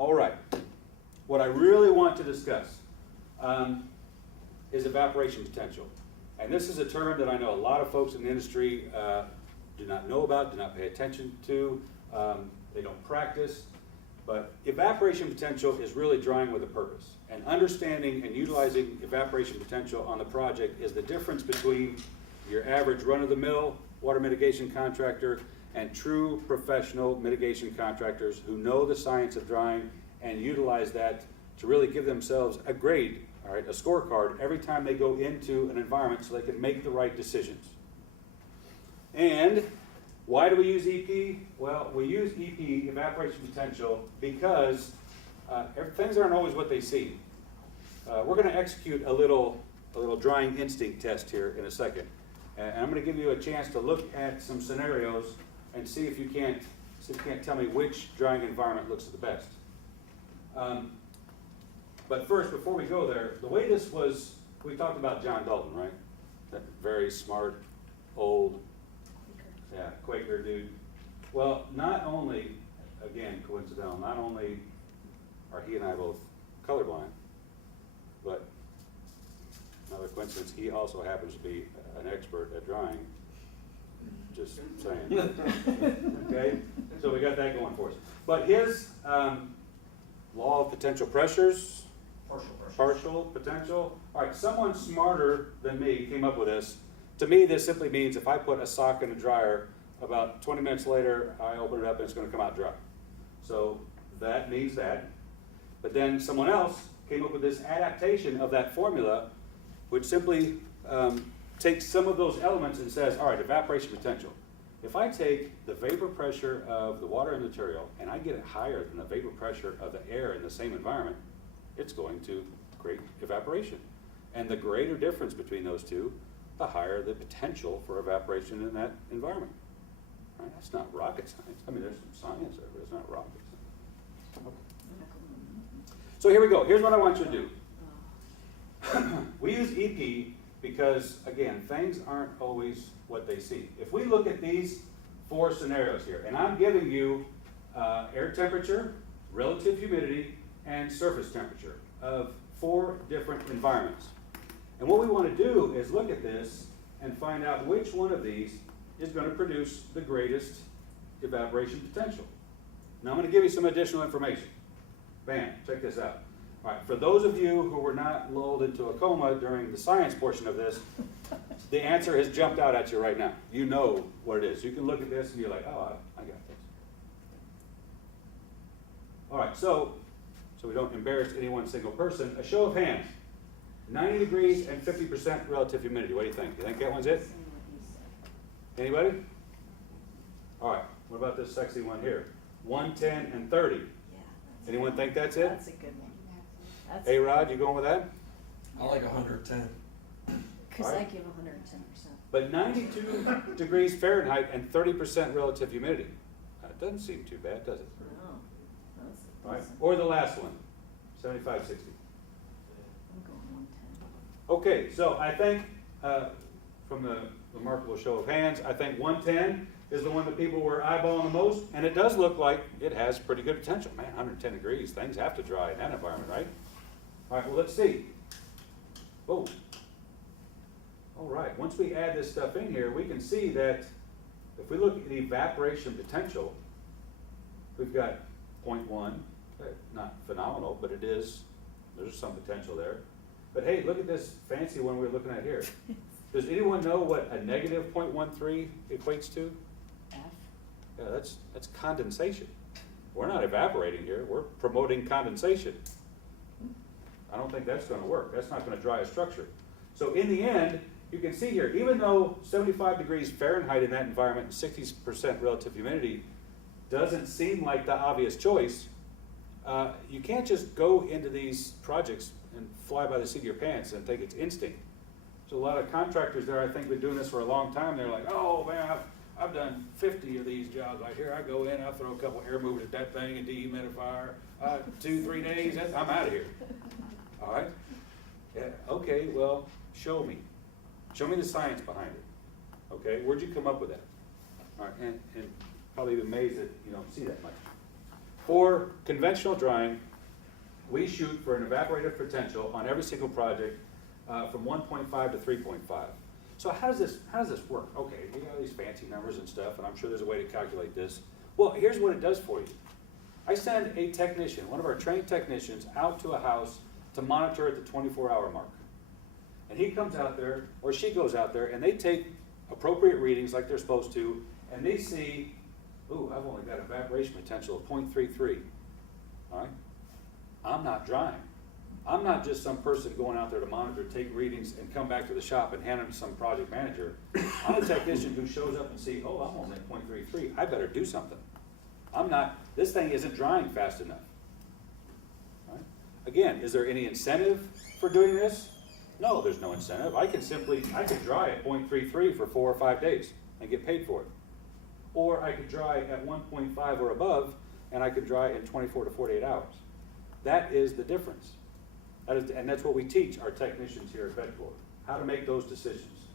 All right. What I really want to discuss is evaporation potential. And this is a term that I know a lot of folks in the industry do not know about, do not pay attention to, they don't practice. But evaporation potential is really drying with a purpose. And understanding and utilizing evaporation potential on the project is the difference between your average run-of-the-mill water mitigation contractor and true professional mitigation contractors who know the science of drying and utilize that to really give themselves a grade, all right, a scorecard every time they go into an environment so they can make the right decisions. And why do we use EP? Well, we use EP, evaporation potential, because things aren't always what they seem. We're going to execute a little drying instinct test here in a second. And I'm going to give you a chance to look at some scenarios and see if you can't tell me which drying environment looks the best. But first, before we go there, the way this was, we talked about John Dalton, right? That very smart, old, Quaker dude. Well, not only, again, coincidental, not only are he and I both colorblind, but another coincidence, he also happens to be an expert at drying. Just saying. Okay? So we got that going for us. But his law of potential pressures, partial potential. All right, someone smarter than me came up with this. To me, this simply means if I put a sock in a dryer, about 20 minutes later, I open it up and it's going to come out dry. So that means that. But then someone else came up with this adaptation of that formula, which simply takes some of those elements and says, all right, evaporation potential. If I take the vapor pressure of the water in the material and I get it higher than the vapor pressure of the air in the same environment, it's going to create evaporation. And the greater difference between those two, the higher the potential for evaporation in that environment. Right? That's not rocket science. I mean, there's some science there, but it's not rocket science. Okay. So here we go. Here's what I want you to do. We use EP because, again, things aren't always what they seem. If we look at these four scenarios here, and I'm giving you air temperature, relative humidity, and surface temperature of four different environments. And what we want to do is look at this and find out which one of these is going to produce the greatest evaporation potential. Now I'm going to give you some additional information. Bam, check this out. All right, for those of you who were not lulled into a coma during the science portion of this, the answer has jumped out at you right now. You know what it is. You can look at this and you're like, oh, I got this. All right, so we don't embarrass any one single person, a show of hands. 90 degrees and 50% relative humidity. What do you think? You think that one's it? Anybody? All right, what about this sexy one here? 110 and 30. Yeah. Anyone think that's it? That's a good one. Hey, Rod, you going with that? I like 110. Because All I right. give 110%. But 92 degrees Fahrenheit and 30% relative humidity. It doesn't seem too bad, does it? No. That's All right. decent. Or the last one, 75, 60. I'm going 110. Okay, so I think, from the remarkable show of hands, I think 110 is the one that people were eyeballing the most, and it does look like it has pretty good potential. Man, 110 degrees, things have to dry in that environment, right? All right, well, let's see. Whoa. All right, once we add this stuff in here, we can see that if we look at the evaporation potential, we've got 0.1, not phenomenal, but it is, there's some potential there. But hey, look at this fancy one we're looking at here. Does anyone know what a negative 0.13 equates to? F. Yeah, that's condensation. We're not evaporating here, we're promoting condensation. I don't think that's going to work. That's not going to dry a structure. So in the end, you can see here, even though 75 degrees Fahrenheit in that environment and 60% relative humidity doesn't seem like the obvious choice, you can't just go into these projects and fly by the seat of your pants and think it's instinct. There's a lot of contractors there, I think, been doing this for a long time. They're like, oh man, I've done 50 of these jobs right here. I go in, I throw a couple air movers at that thing, a dehumidifier, 2-3 days, I'm out of here. All right? Yeah, okay, well, show me. Show me the science behind it. Okay, where'd you come up with that? All right, and probably be amazed that you don't see that much. For conventional drying, we shoot for an evaporative potential on every single project from 1.5 to 3.5. So how does this work? Okay, we got these fancy numbers and stuff, and I'm sure there's a way to calculate this. Well, here's what it does for you. I send a technician, one of our trained technicians, out to a house to monitor at the 24-hour mark. And he comes out there, or she goes out there, and they take appropriate readings like they're supposed to, and they see, ooh, I've only got evaporation potential of 0.33. All right? I'm not drying. I'm not just some person going out there to monitor, take readings, and come back to the shop and hand them to some project manager. I'm a technician who shows up and see, oh, I'm only at 0.33. I better do something. This thing isn't drying fast enough. All right? Again, is there any incentive for doing this? No, there's no incentive. I can dry at 0.33 for 4 or 5 days and get paid for it. Or I could dry at 1.5 or above, and I could dry in 24 to 48 hours. That is the difference. And that's what we teach our technicians here at VetCorp, how to make those decisions.